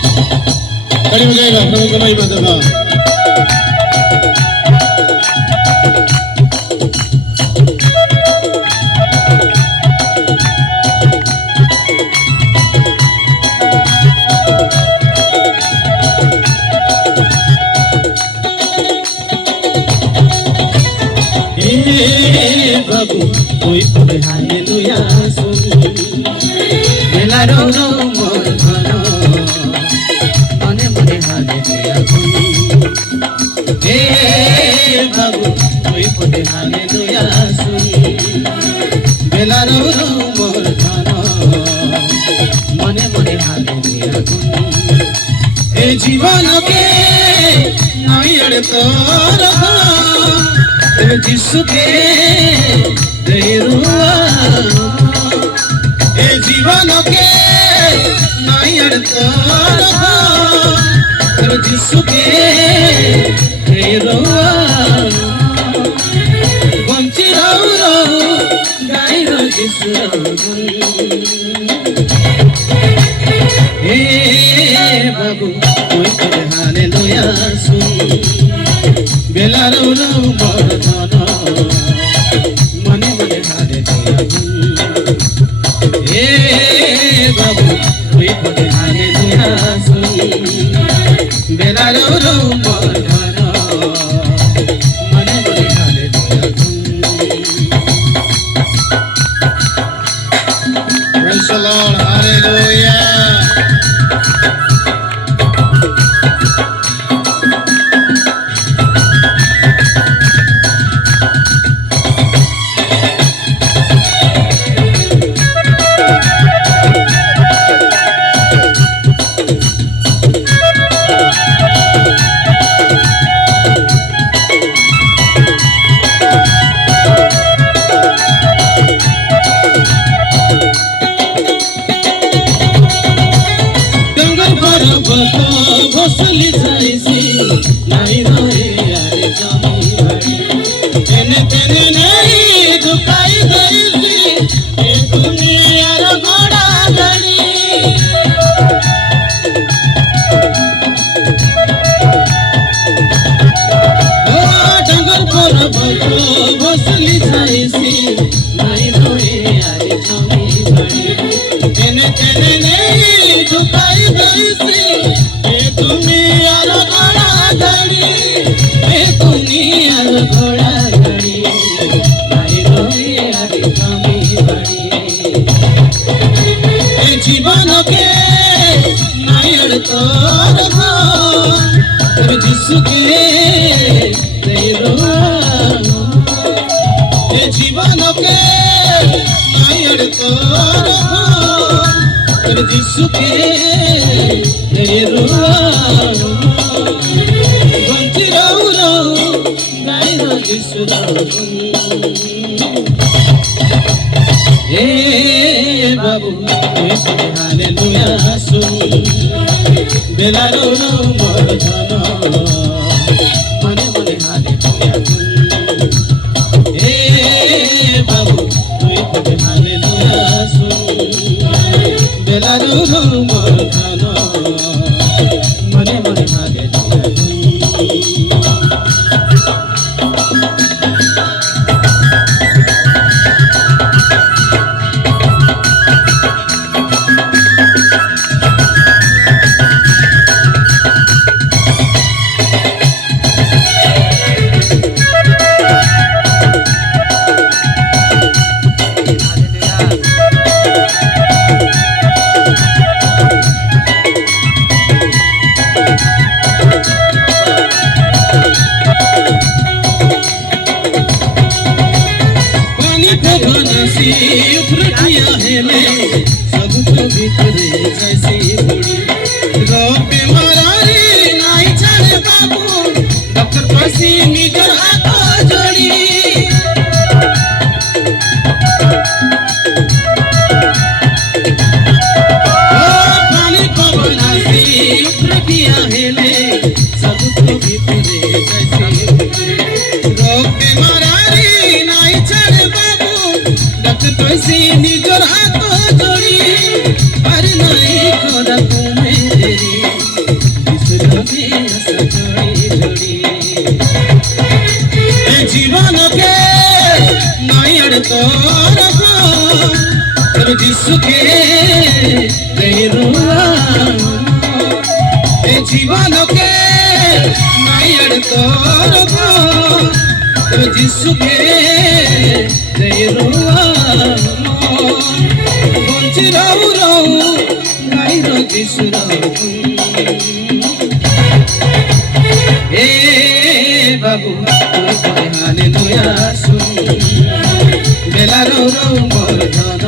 कड़ी हो जाएगा प्रभु का महिमा देगा। प्रभु कोई पड़े हालेलुया सुन मेला रो रो मोर घनो मने मने हालेलुया गुन हे प्रभु कोई पड़े हालेलुया सुन मेला रो रो मोर घनो मने मने हालेलुया गुन ए जीवन के नायड़ तोर जिसु के ए जीवन के नायड़ तोर जिसु के बंची रहू रहू गाई रो जिसु हे बाबू कोई करे हालेलुया सुन बेला रो रो मोर धन मने मने हालेलुया हे बाबू कोई पड़े हालेलुया सुन बेला रो रो मोर धन मने मने hallelujah Praise the Lord, hallelujah. घोसली जाइसी नहीं रोए यारे जमी भरी तेने तेने नहीं झुकाई जाइसी ए दुनियार घोड़ा गाड़ी ओ डंगर पर बतो घोसली जाइसी नहीं रोए यारे जमी भरी तेने तेने नहीं झुकाई जाइसी दुनियार घोड़ा गाड़ी ए दुनियार घोड़ा गाड़ी भाई रोई आरी कमी बड़ी ए जीवन के नायड़ तोर घर जिसु के तेरो ए जीवन के नायड़ तोर घर जिसु के तेरो बंची रहू रहू गाई रो जिसु हे बाबू कोई पड़े हालेलुया सुन बेला रो रो मोर धन मने मने हालेलुया गुन हे बाबू कोई पड़े हालेलुया सुन बेला रो रो मोर धन मने मने हालेलुया गुन জড়ি জড়ি এ জীবনকে নয়ন তোর তোর যিশুকে এ জীবনকে নয়ন তোর তোর যিশুকে বঞ্চি রহু রহু গাইর যিশুর এ বাবু হালেলুয়া শুন বেলা রহু রহু মোর ধন